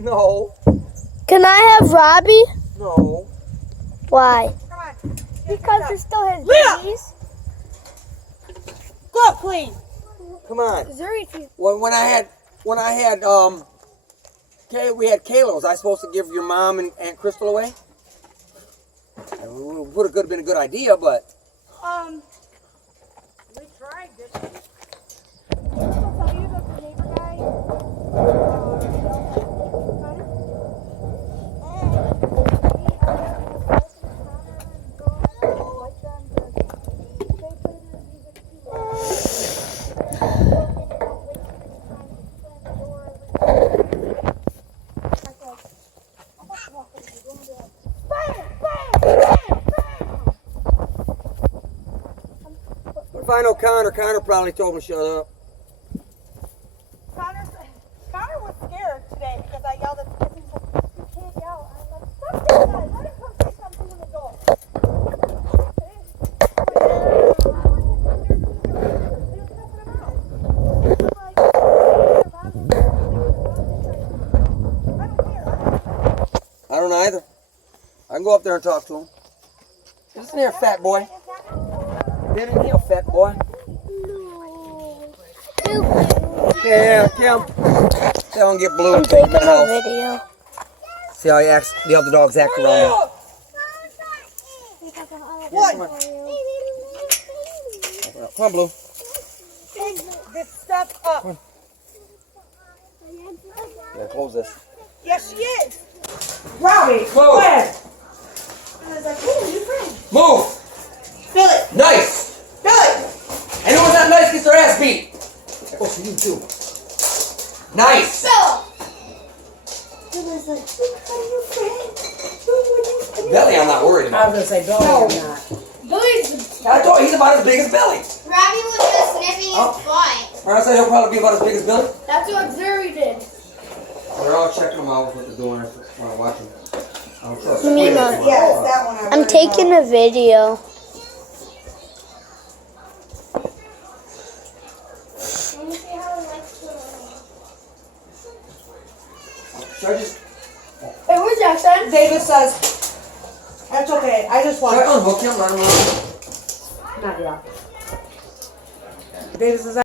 No. Can I have Robbie? No. Why? Come on. Because they're still his Leah! babies. Go, please. Come on. Zuri, When I had we had Kayla, was I supposed to give your mom and Aunt Crystal away? It would have been a good idea, but We tried this. Did I tell you about the neighbor guy? if I know Connor probably told him to shut up. Connor was scared today because I yelled at the kids. He's like, you can't yell. I'm like, stop doing that. Let him come say something to the door. I don't either. I can go up there and talk to him. Listen here, fat boy. Get in here, fat boy. Yeah, Kim. Tell him get blue I'm and take him taking in the a house. video. See how he acts, the other dogs act around him. What? Come on, Blue. This stuff up. Yeah, close this. Yes, she is. Robbie, Move. go ahead. I was like, oh, you friend. Move! Billy, Nice! Billy. And who was that nice gets their ass beat? That goes for you too. Nice! Billy's like, are you friend? Belly, I'm not worried I about. was gonna say, Billy, I'm not. Billy's I told you, he's about as big as Billy. Robbie was just sniffing Oh. his butt. Or I said he'll probably be about as big as Billy. That's what Zuri did. They're all checking them out what they're doing when I watch them. I don't trust Mima. them. Yeah, it's that one. I'm taking a video. Let me see how he likes to. Should I just Hey, where's Jackson? David says, that's okay. I just should I want unhook him? Let him run. Not yet. David says,